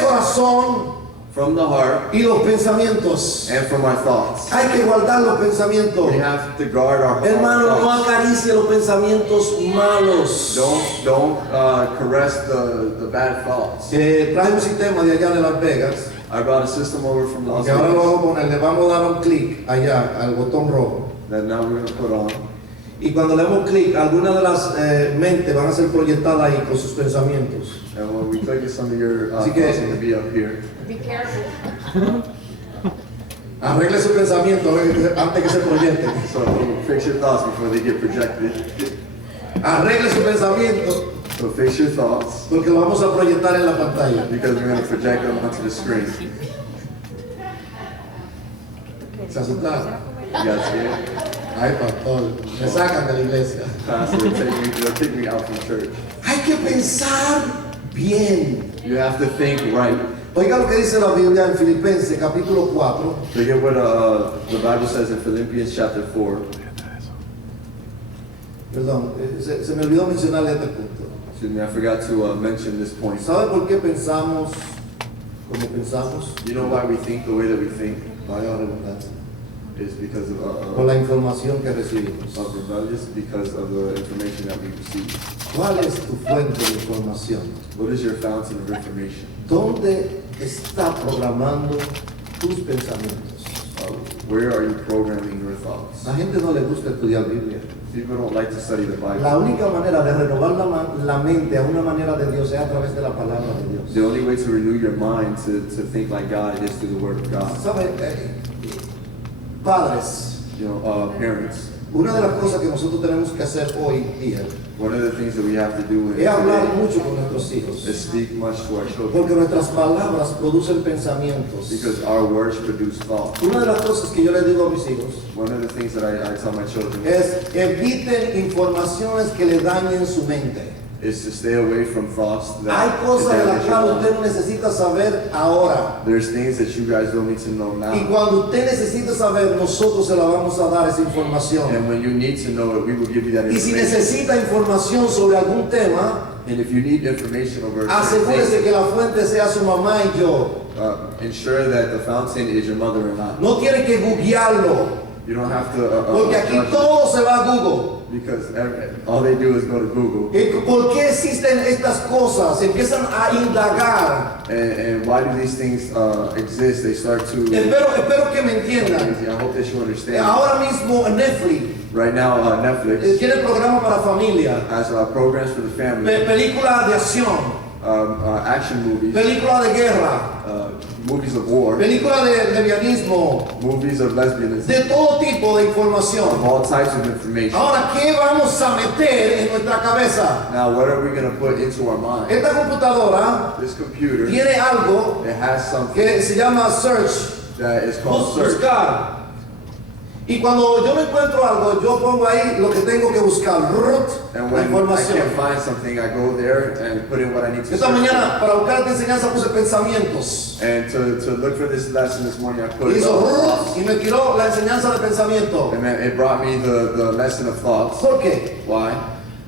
thoughts corazón from the heart y los pensamientos. and from our thoughts. Hay que guardar los pensamientos. We have to guard our Hermano, no thoughts. acaricie los pensamientos malos. Don't caress the bad thoughts. Traje un sistema de allá de Las Vegas, I brought a system over from Las que ahora lo Vegas vamos a poner, le vamos a dar un clic allá al botón rojo. that now we're going to put on. Y cuando le damos clic, algunas de las mentes van a ser proyectadas ahí con sus pensamientos. And when we click it, some of your Así que- thoughts are going to be up here. Be careful. Arregle su pensamiento antes que se proyecte. So fix your thoughts before they get projected. Arregle su pensamiento So fix your thoughts porque lo vamos a proyectar en la pantalla. because we're going to project them onto the screen. ¿Se asustaron? You guys scared? Ay, pastor, me sacan de la iglesia. Pastor, they'll take me out from church. Hay que pensar bien. You have to think right. Oiga lo que dice la Biblia en Filipenses capítulo 4. Look at what the Bible says in Philippians chapter 4. Perdón, se me olvidó mencionarle este punto. Excuse me, I forgot to mention this point. ¿Sabe por qué pensamos como pensamos? You know why we think the way that we think? Vaya redundancia. Is because Por la información que recibimos. of rebellious, because of the information that we receive. ¿Cuál es tu fuente de información? What is your fountain of information? ¿Dónde está programando tus pensamientos? Where are you programming your thoughts? A la gente no le gusta estudiar Biblia. People don't like to study the Bible. La única manera de renovar la mente a una manera de Dios es a través de la palabra de Dios. The only way to renew your mind to think like God is through the Word of God. ¿Sabe? Padres, You know, parents, una de las cosas que nosotros tenemos que hacer hoy día one of the things that we have to do es hablar today mucho con nuestros hijos. is speak much to our children Porque nuestras palabras producen pensamientos. because our words produce thought. Una de las cosas que yo les digo a mis hijos One of the things that I tell my children es eviten informaciones que le dañen su mente. is to stay away from thoughts Hay that cosas de las damage your cuales mind. usted no necesita saber ahora. There's things that you guys don't need to know Y now. cuando usted necesita saber, nosotros se la vamos a dar esa información. And when you need to know it, we will give you that Y si information. necesita información sobre algún tema, And if you need information over certain asegúrese things, que la fuente sea su mamá y yo. ensure that the fountain is your mother and I. No tiene que googlearlo, You don't have to, porque aquí judge todo se va a Google. because all they do is go to Google. ¿Por qué existen estas cosas? Empiezan a indagar. And why do these things exist? They start to. Espero que me entiendan. I hope that you understand. Ahora mismo Netflix Right now, Netflix tiene programa para familia, has programs for the family, películas de acción, action movies, películas de guerra, movies of war, películas de lesbianismo, movies of lesbianism, de todo tipo de of información. all types of information. Ahora, ¿qué vamos a meter en nuestra cabeza? Now, what are we going to put into our mind? Esta computadora This computer, tiene algo it has something que se llama search, that is called search. buscar. Y cuando yo no encuentro algo, yo pongo ahí lo que tengo que buscar, root, And la when I información. can't find something, I go there and put in what I need to Esta search mañana, for. para buscar esta enseñanza, puse pensamientos. And to look for this lesson this morning, I Y put hizo thoughts. y me tiró la enseñanza de pensamiento. And then it brought me the lesson of thoughts. ¿Por qué? Why?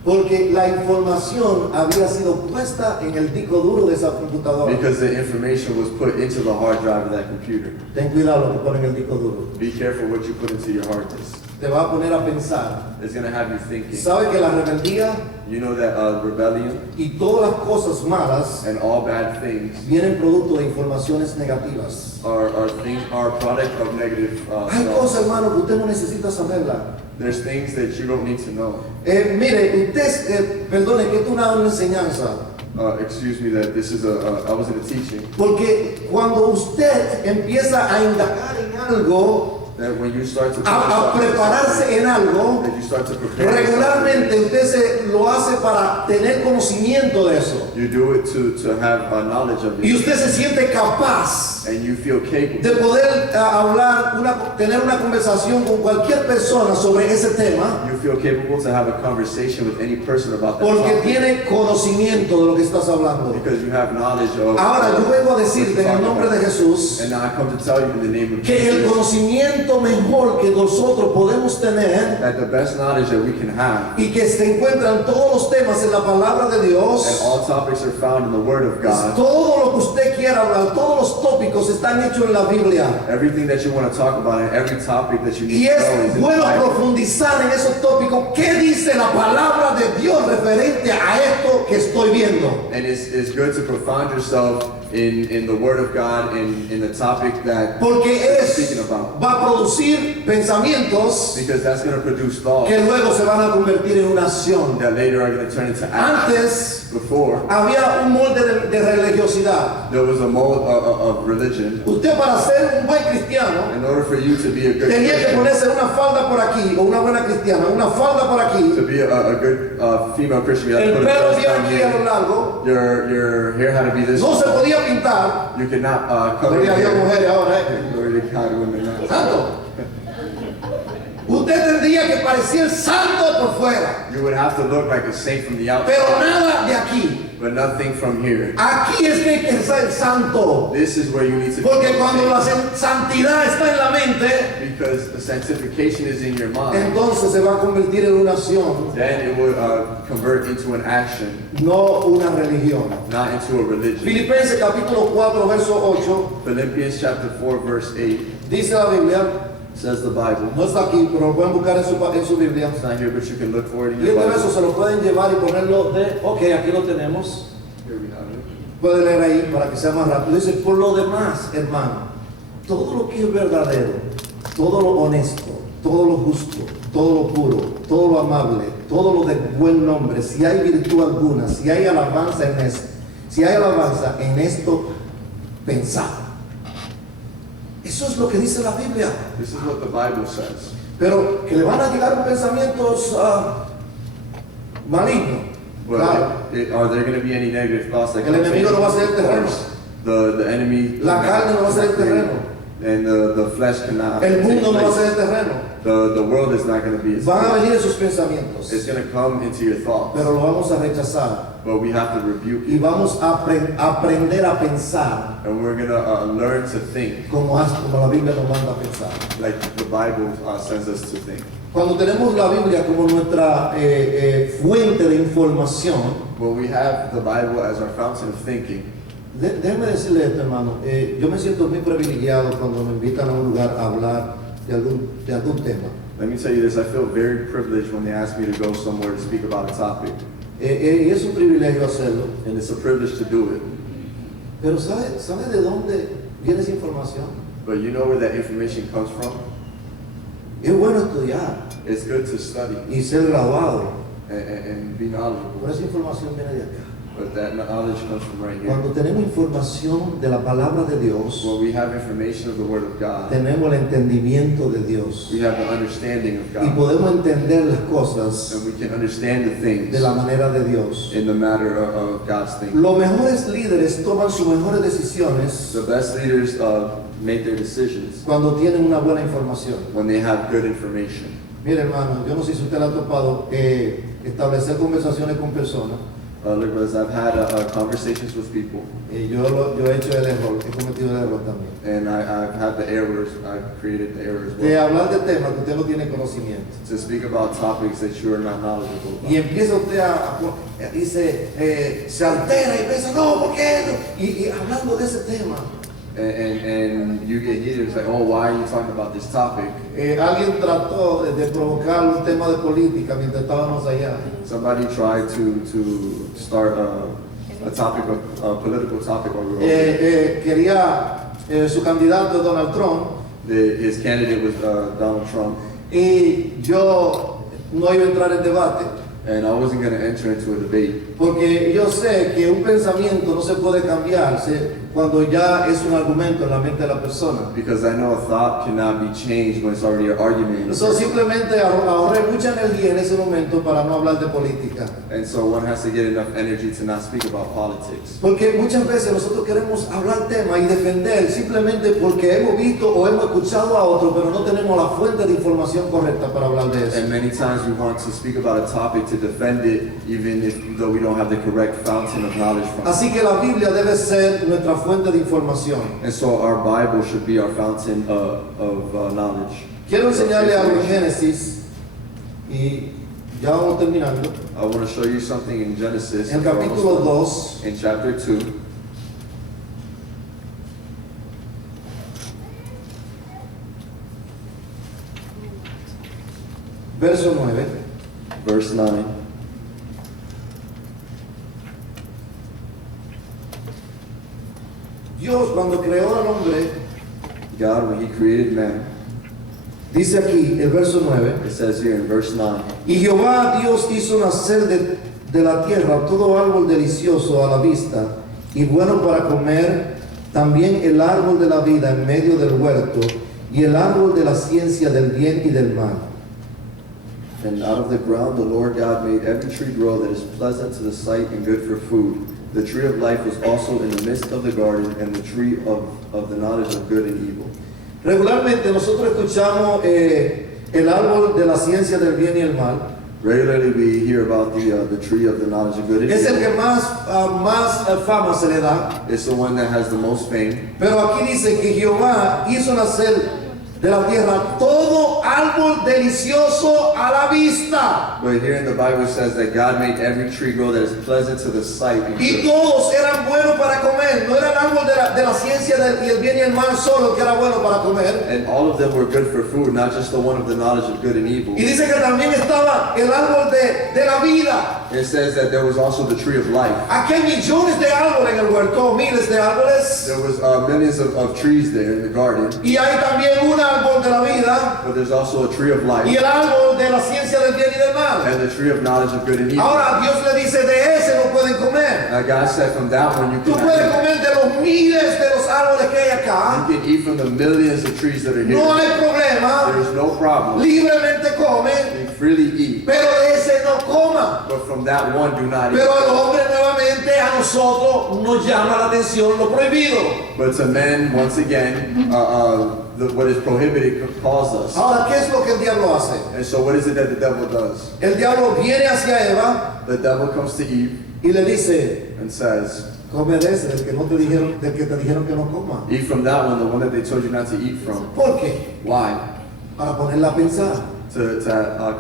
Porque la información había sido puesta en el disco duro de esa computadora. Because the information was put into the hard drive of that computer. Ten cuidado lo que pone en el disco duro. Be careful what you put into your hard disk. te va a poner a pensar. It's going to have you thinking. ¿Sabe que la rebeldía You know that rebellion y todas las cosas malas and all bad things vienen producto de informaciones negativas? are a product of negative Hay thoughts. cosas, hermano, que usted no necesita saberla. There's things that you don't need to know. Mire, usted, perdone que esto es una enseñanza, Excuse me that this is I was in a teaching porque cuando usted empieza a indagar en algo, that when you start to a prepararse en algo, that you start to prepare regularmente usted se lo hace para tener conocimiento de eso. you do it to have knowledge of Y it, usted se siente capaz and you feel capable. de poder hablar, tener una conversación con cualquier persona sobre ese tema, You feel capable to have a conversation with any person about that porque topic tiene conocimiento de lo que estás hablando. because you have knowledge of. Ahora yo vengo a what decirte you're en el talking nombre de about. Jesús And now I come to tell you in the name of que el Jesus conocimiento mejor que nosotros podemos tener that the best knowledge that we can have y que se encuentran todos los temas en la palabra de and Dios, all topics are found in the Word of God. todo lo que usted quiera hablar, todos los tópicos están hechos en la Biblia. Everything that you want to talk about and every topic that you need Y to know is es in the bueno Bible. profundizar en esos tópicos. ¿Qué dice la palabra de Dios referente a esto que estoy viendo? And it's good to profound yourself in the Word of God in the topic that Porque you're speaking es, about. va a producir pensamientos Because that's going to produce thoughts que luego se van a convertir en una acción. that later are going to turn into action. Antes Before, había un molde de religiosidad. there was a mold of religion. Usted, para ser un buen cristiano, In order for you to be a good tenía que Christian, ponerse una falda por aquí, o una buena cristiana, una falda por aquí, to be a good female Christian, you have to el put a pelo dress bien down aquí a lo here. largo, Your hair had to be this. no se podía pintar. You cannot cover Gloria your a Dios, hair. mujeres ahora, Glory to God, women. not. Santo. Usted tendría que parecer santo por fuera, You would have to look like a saint from the pero outside, nada de aquí. but nothing from here. Aquí es que hay que ser santo, This is where you need to porque be. cuando la santidad está en la mente, Because the sanctification is in your mind, entonces se va a convertir en una acción, then it will convert into an action, no una religión. not into a religion. Filipenses capítulo 4, verso 8, Philippians chapter 4, verse 8 dice la Biblia, says the Bible. no está aquí, pero lo pueden buscar en su Biblia. It's not here, but you can look for it in Y your este verso Bible. se lo pueden llevar y ponerlo de, ok, aquí lo tenemos. Here we have it. Puede leer ahí para que sea más rápido. Dice, por lo demás, hermano, todo lo que es verdadero, todo lo honesto, todo lo justo, todo lo puro, todo lo amable, todo lo de buen nombre, si hay virtud alguna, si hay alabanza en esto, si hay alabanza en esto, pensad. Eso es lo que dice la Biblia. This is what the Bible says. Pero que le van a llegar pensamientos malignos. But Claro. are there going to be any negative thoughts that El come to enemigo you? no va a ser el Of terreno. course. The enemy, La carne no va a ser el terreno. and the flesh cannot. El take mundo no va a ser place. el terreno. The world is not going to be its Van a place. venir esos pensamientos, It's going to come into your thoughts, pero lo vamos a rechazar but we have to rebuke y it, vamos a aprender a pensar and we're going to learn to think como la Biblia nos manda a pensar. like the Bible sends us to think. Cuando tenemos la Biblia como nuestra fuente de información, When we have the Bible as our fountain of thinking, déjeme decirle esto, hermano. Yo me siento muy privilegiado cuando me invitan a un lugar a hablar de algún tema. let me tell you this, I feel very privileged when they ask me to go somewhere to speak about a topic, Y es un privilegio hacerlo. and it's a privilege to do it. Pero ¿sabe de dónde viene esa información? But you know where that information comes from? Es bueno estudiar It's good to study y ser graduado, and be pero knowledgeable, esa información viene de acá. but that knowledge comes from right here. Cuando tenemos información de la palabra de Dios, When we have information of the Word of God, tenemos el entendimiento de Dios we have the understanding of y God, podemos entender las cosas and we can understand the things de la manera de Dios. in the matter of God's thinking. Los mejores líderes toman sus mejores decisiones The best leaders make their decisions cuando tienen una buena información. when they have good information. Mire, hermano, yo no sé si usted le ha topado establecer conversaciones con personas. Look, brothers, I've had conversations with people, Yo he hecho el error, he cometido el error también. and I've had the errors, I've created the errors De hablar de temas que usted no tiene conocimiento. to speak about topics that you are not knowledgeable Y about. empieza usted se altera y piensa, no, ¿por qué? Y hablando de ese tema, and you get heated. It's like, oh, why are you talking about this topic? Alguien trató de provocar un tema de política mientras estábamos allá. Somebody tried to start a topic of a political topic while we were over there. Quería su candidato Donald Trump His candidate was Donald Trump, y yo no iba a entrar en debate and I wasn't going to enter into a debate porque yo sé que un pensamiento no se puede cambiar cuando ya es un argumento en la mente de la persona. because I know a thought cannot be changed when it's already an argument. So, simplemente ahorré mucha energía en ese momento para no hablar de política. And so one has to get enough energy to not speak about politics. Porque muchas veces nosotros queremos hablar temas y defender simplemente porque hemos visto o hemos escuchado a otro, pero no tenemos la fuente de información correcta para hablar de eso. And many times we want to speak about a topic to defend it, even though we don't have the correct fountain of knowledge from it. Así que la Biblia debe ser nuestra fuente de información. And so our Bible should be our fountain of knowledge. Quiero enseñarle algo en Génesis y ya vamos terminando. I want to show you something in Genesis, En el capítulo 2, in chapter 2, verso 9. verse 9. Dios cuando creó al hombre, God, when He created man, dice aquí el verso 9, it says here in verse 9, y Jehová Dios hizo nacer de la tierra todo árbol delicioso a la vista y bueno para comer, también el árbol de la vida en medio del huerto y el árbol de la ciencia del bien y del mal. and out of the ground the Lord God made every tree grow that is pleasant to the sight and good for food. The tree of life was also in the midst of the garden, and the tree of the knowledge of good and evil. Regularmente nosotros escuchamos el árbol de la ciencia del bien y el mal. Regularly we hear about the tree of the knowledge of good and Es el que evil. más fama se le da. It's the one that has the most fame. Pero aquí dice que Jehová hizo nacer de la tierra todo árbol delicioso a la vista. But here in the Bible it says that God made every tree grow that is pleasant to the sight and Y good. todos eran buenos para comer. No era el árbol de la ciencia y el bien y el mal solo que era bueno para comer. And all of them were good for food, not just the one of the knowledge of good and evil. Y dice que también estaba el árbol de la vida. It says that there was also the tree of life. Aquí hay millones de árboles en el huerto, miles de árboles. There was millions of trees there in the garden, Y hay también un árbol de la vida but there's also a tree of y life el árbol de la ciencia del bien y del mal. and the tree of knowledge of good and evil. Ahora Dios le dice, de ese no pueden comer. Now God said from that one you Tú puedes can comer de los miles de los árboles que hay acá. you can eat from the millions of trees that are here. No hay problema. There's no problem. Libremente come. You freely eat, Pero de ese no coma. but from that one do not Pero eat. al hombre nuevamente a nosotros nos llama la atención lo prohibido. But to men, once again, what is prohibited calls us. Ahora, ¿qué es lo que el diablo hace? And so what is it that the devil does? El diablo viene hacia Eva The devil comes to Eve y le dice, and says, come de ese, del que te dijeron que no coma. eat from that one, the one that they told you not to eat from. ¿Por qué? Why? Para ponerla a pensar. To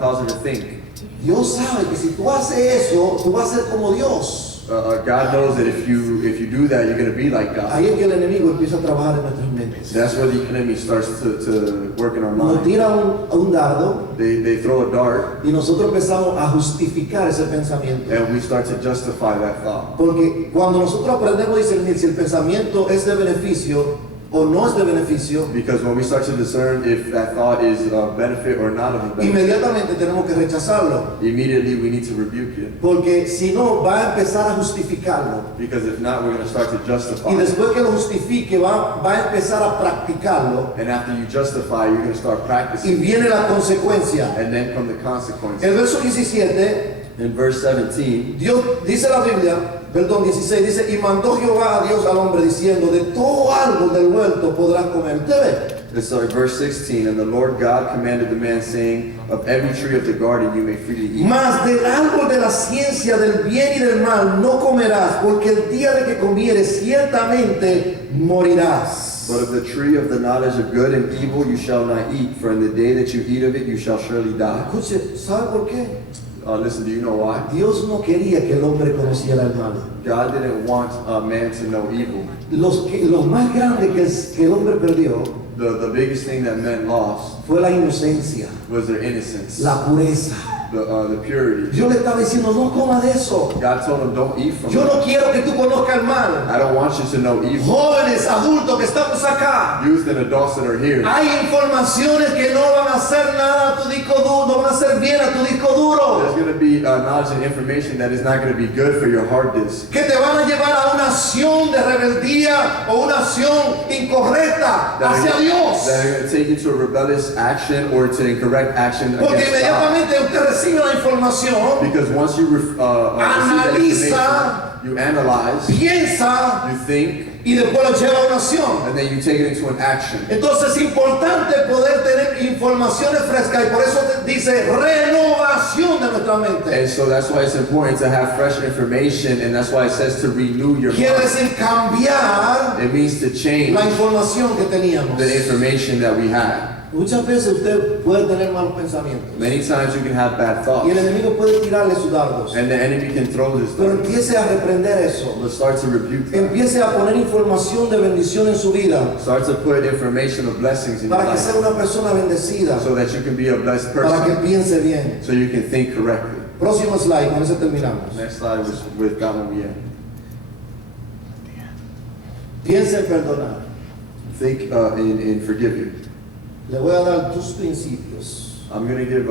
cause her to think. Dios sabe que si tú haces eso, tú vas a ser como Dios. God knows that if you do that, you're going to be like God. Ahí es que el enemigo empieza a trabajar en nuestras mentes. That's where the enemy starts to work in our Nos mind. tira un dardo They throw a dart, y nosotros empezamos a justificar ese pensamiento. and we start to justify that thought. Porque cuando nosotros aprendemos a discernir si el pensamiento es de beneficio o no es de beneficio, Because when we start to discern if that thought is of benefit or not of a benefit, inmediatamente tenemos que rechazarlo. immediately we need to rebuke it. Porque si no, va a empezar a justificarlo. Because if not, we're going to start to justify Y it. después que lo justifique, va a empezar a practicarlo. And after you justify, you're going to start Y practicing. viene la consecuencia. And then come the consequences. El verso 17, In verse 17, Dios dice la Biblia, perdón, 16, dice, y mandó Jehová a Dios al hombre diciendo, de todo árbol del huerto podrás comer. ¿Usted ve? so verse 16, and the Lord God commanded the man, saying, of every tree of the garden you may freely eat. Mas del árbol de la ciencia del bien y del mal no comerás, porque el día de que comieres ciertamente morirás. But of the tree of the knowledge of good and evil you shall not eat, for in the day that you eat of it you shall surely die. Escuche, ¿sabe por qué? Listen, do you know why? Dios no quería que el hombre conociera el mal. God didn't want man to know evil. Lo más grande que el hombre perdió The biggest thing that men lost fue la inocencia, was their innocence, la pureza. the purity. Dios le estaba diciendo, no coma de eso. God told him, don't eat from Yo it. no quiero que tú conozcas el mal. I don't want you to know evil. Jóvenes, adultos que estamos acá, Youth and adults that are here. hay informaciones que no van a hacer nada a tu disco duro, no van a hacer bien a tu disco There's duro, going to be knowledge and information that is not going to be good for your hard disk. que te van a llevar a una acción de rebeldía o una acción incorrecta hacia That Dios. are going to take you to a rebellious action or to incorrect action Porque against God. inmediatamente usted recibe la información, Because once you receive that Analiza, information, you analyze, piensa you think, y después lo lleva a una acción. and then you take it into an action. Entonces es importante poder tener informaciones frescas y por eso dice renovación de nuestra mente. And so that's why it's important to have fresh information, and that's why it says to renew your Quiere mind. decir cambiar It means to change la información que teníamos. the information that we had. Muchas veces usted puede tener malos pensamientos Many times you can have bad y thoughts, el enemigo puede tirarle sus dardos. and the enemy can throw his Pero darts. empiece a reprender eso. But start to rebuke them. Empiece a poner información de bendición en su vida Start to put information of blessings in your para que sea life, una persona bendecida, so that you can be a blessed para que person, piense bien. so you can think correctly. Próximo slide, con eso terminamos. Next slide was with that one we end. Piense en perdonar. Think in forgiving. Le voy a dar dos principios I'm going to give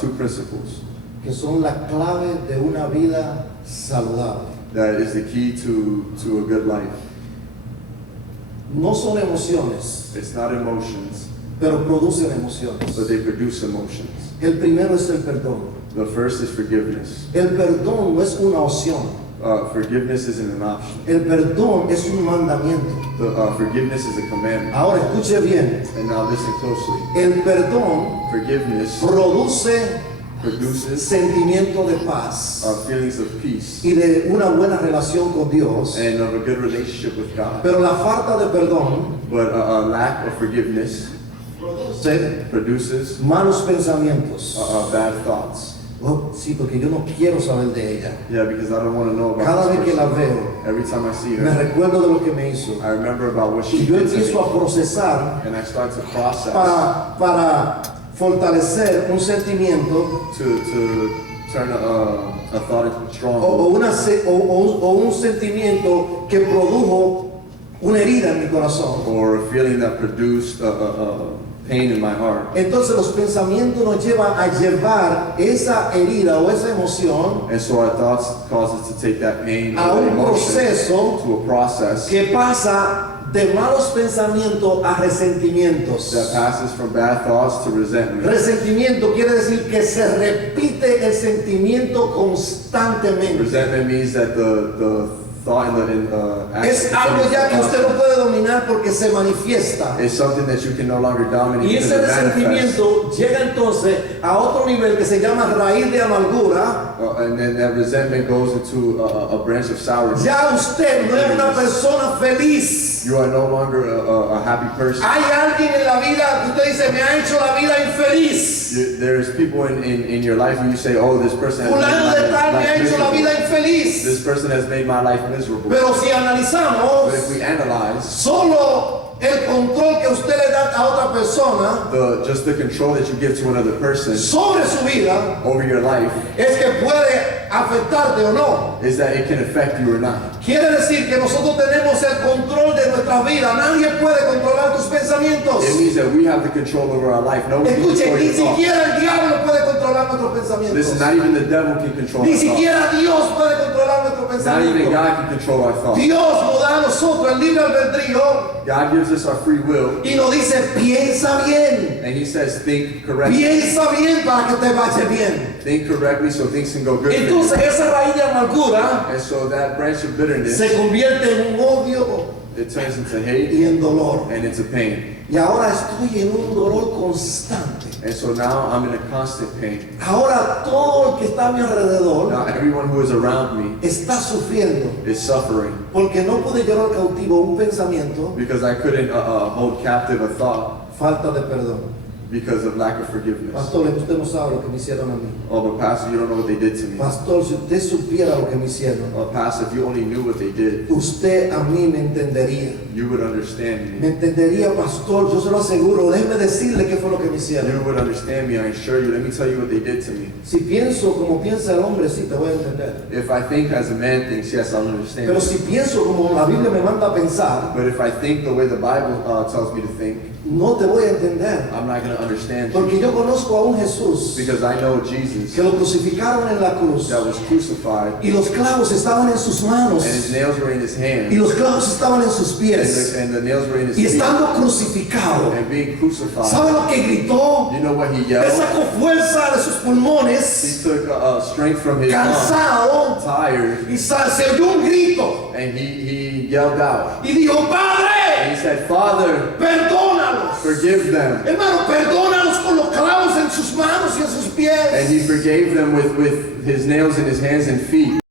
two principles que son la clave de una vida saludable. that is the key to a good life. No son emociones, It's not emotions, pero producen emociones. but they produce emotions. El primero es el perdón. The first is forgiveness. El perdón no es una opción. Forgiveness isn't an option. El perdón es un mandamiento. Forgiveness is a commandment. Ahora escuche bien. And now listen closely. El perdón Forgiveness produce produces sentimiento de paz feelings of peace y de una buena relación con Dios. and of a good relationship with God. Pero la falta de perdón But a lack of forgiveness produce produces malos pensamientos. bad thoughts. Oh, sí, porque yo no quiero saber de ella. Yeah, because I don't want to know about Cada this vez que la person. veo, Every time I see me her, recuerdo de lo que me hizo. I remember about what Y she yo did to empiezo me, a procesar and I start to process para fortalecer un sentimiento to turn a thought into a o, stronghold, un sentimiento que produjo una herida en mi corazón. or a feeling that produced pain in my heart. Entonces los pensamientos nos llevan a llevar esa herida o esa emoción And so our thoughts cause us to take that pain a or that un emotion proceso to a process que pasa de malos pensamientos a resentimientos. that passes from bad thoughts to resentment. Resentimiento quiere decir que se repite el sentimiento constantemente. Resentment means that the thought and the Es action algo ya que usted no puede dominar porque se manifiesta. is something that you can no longer dominate Y because ese it manifests. resentimiento llega entonces a otro nivel que se llama raíz de amargura. And then that resentment goes into a branch of sourness. Ya usted no es una persona feliz. You are no longer a happy person. Hay alguien en la vida que usted dice, me ha hecho la vida infeliz. There's people in your life where you say, oh, this person has Fulano de made my tal me ha life hecho la vida miserable. infeliz. This person has made my life miserable. Pero si analizamos, But if we analyze solo el control que usted le da a otra persona just the control that you give to another person sobre su vida over your life, es que puede afectarte o no. is that it can affect you or not. Quiere decir que nosotros tenemos el control de nuestra vida. Nadie puede controlar tus pensamientos. It means that we have the control over our life. No one can Escuche, control ni your thoughts. siquiera el diablo puede controlar nuestros pensamientos. Listen, not even the devil can control Ni our thoughts. siquiera Dios puede controlar nuestros Not even pensamientos. God can control our thoughts. Dios nos da a nosotros el libre albedrío God gives us our free will, y nos dice, piensa bien. and He says, think correctly. Piensa bien para que te vaya bien. Think correctly so things can go good for you. Entonces esa raíz de amargura And so that branch of bitterness, se convierte en un odio it turns into hate y en dolor. and into pain. Y ahora estoy en un dolor constante. And so now I'm in a constant pain. Ahora todo el que está a mi alrededor Now everyone who is around me está sufriendo is suffering porque no pude llevar cautivo un pensamiento, because I couldn't hold captive a thought, falta de perdón. because of lack of forgiveness. Pastor, usted no sabe lo que me hicieron a mí. Oh, but Pastor, you don't know what they did to me. Pastor, si usted supiera lo que me hicieron, Oh, Pastor, if you only knew what they did, usted a mí me entendería. you would understand Me me. entendería, pastor, yo se lo aseguro. Déjeme decirle qué fue lo que me hicieron. You would understand me, I assure you. Let me tell you what they did to me. Si pienso como piensa el hombre, sí te voy a entender. If I think as a man thinks, yes, I'll understand. Pero si pienso como la Biblia me manda a pensar, But if I think the way the Bible tells me to think, no te voy a entender. I'm not going to understand Porque you. yo conozco a un Jesús Because I know Jesus que lo crucificaron en la cruz that was crucified, y los clavos estaban en sus manos and his nails were in his y hands, los clavos estaban en sus pies and the nails were in his y feet, estando crucificado. and being crucified. ¿Sabe lo que gritó? You know what he Él yelled? sacó fuerza de sus He pulmones, took strength from his lungs, cansado, tired, y se oyó un grito and he yelled out. y dijo, And Padre, he said, Father, perdónalos. forgive them. Hermano, perdónalos con los clavos en sus manos y en sus pies. And he forgave them with his nails in his hands and feet.